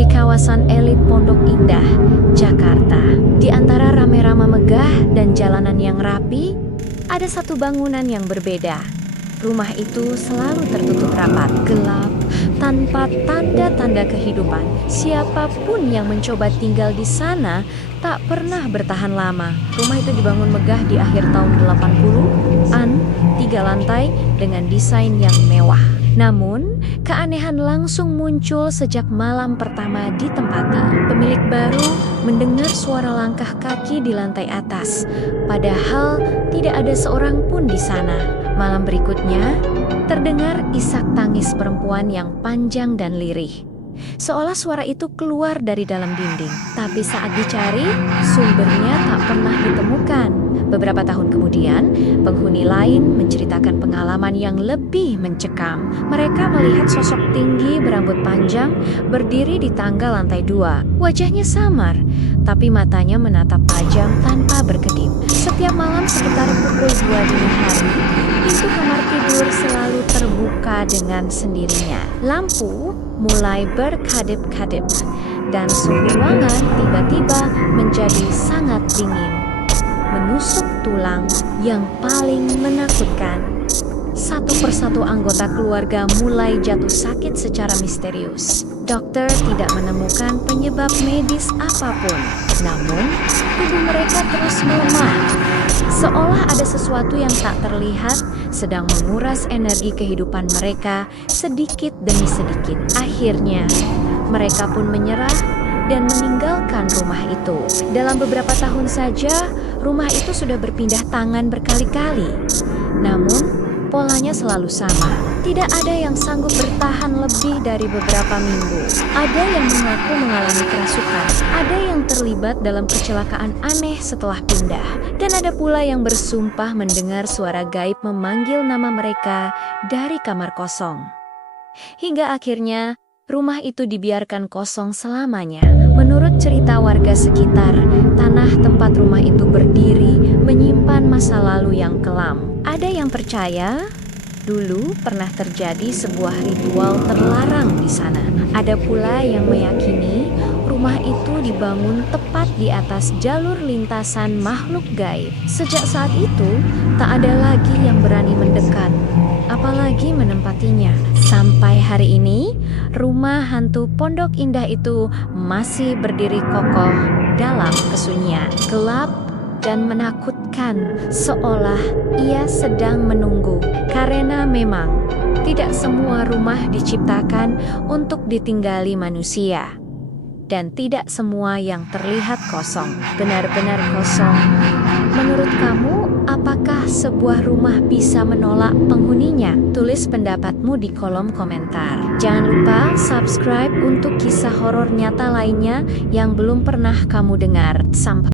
di kawasan elit Pondok Indah, Jakarta. Di antara rame-rame megah dan jalanan yang rapi, ada satu bangunan yang berbeda. Rumah itu selalu tertutup rapat, gelap, tanpa tanda-tanda kehidupan. Siapapun yang mencoba tinggal di sana tak pernah bertahan lama. Rumah itu dibangun megah di akhir tahun 80-an, 3 lantai dengan desain yang mewah. Namun, keanehan langsung muncul sejak malam pertama ditempati. Pemilik baru mendengar suara langkah kaki di lantai atas, padahal tidak ada seorang pun di sana. Malam berikutnya, terdengar isak tangis perempuan yang panjang dan lirih. Seolah suara itu keluar dari dalam dinding, tapi saat dicari, sumbernya tak pernah ditemukan. Beberapa tahun kemudian, penghuni lain menceritakan pengalaman yang lebih mencekam. Mereka melihat sosok tinggi berambut panjang berdiri di tangga lantai 2. Wajahnya samar, tapi matanya menatap tajam tanpa berkedip. Setiap malam sekitar pukul 2 dini hari, pintu kamar tidur selalu terbuka dengan sendirinya. Lampu mulai berkedip-kedip, dan suhu ruangan tiba-tiba menjadi sangat dingin, menusuk tulang yang paling menakutkan. Satu persatu anggota keluarga mulai jatuh sakit secara misterius. Dokter tidak menemukan penyebab medis apapun, namun tubuh mereka terus melemah. Seolah ada sesuatu yang tak terlihat sedang menguras energi kehidupan mereka sedikit demi sedikit. Akhirnya, mereka pun menyerah dan meninggalkan rumah itu. Dalam beberapa tahun saja, rumah itu sudah berpindah tangan berkali-kali. Namun, polanya selalu sama. Tidak ada yang sanggup bertahan lebih dari beberapa minggu. Ada yang mengaku mengalami kerasukan, ada yang terlibat dalam kecelakaan aneh setelah pindah, dan ada pula yang bersumpah mendengar suara gaib memanggil nama mereka dari kamar kosong. Hingga akhirnya, rumah itu dibiarkan kosong selamanya. Menurut cerita warga sekitar, tanah tempat rumah itu berdiri menyimpan masa lalu yang kelam. Ada yang percaya dulu pernah terjadi sebuah ritual terlarang di sana. Ada pula yang meyakini rumah itu dibangun tepat di atas jalur lintasan makhluk gaib. Sejak saat itu, tak ada lagi yang berani mendekat, apalagi menempatinya. Sampai hari ini, rumah hantu Pondok Indah itu masih berdiri kokoh dalam kesunyian, gelap dan menakutkan, seolah ia sedang menunggu. Karena memang tidak semua rumah diciptakan untuk ditinggali manusia, dan tidak semua yang terlihat kosong benar-benar kosong. Menurut kamu, apakah sebuah rumah bisa menolak penghuninya? Tulis pendapatmu di kolom komentar. Jangan lupa subscribe untuk kisah horor nyata lainnya yang belum pernah kamu dengar. Sampai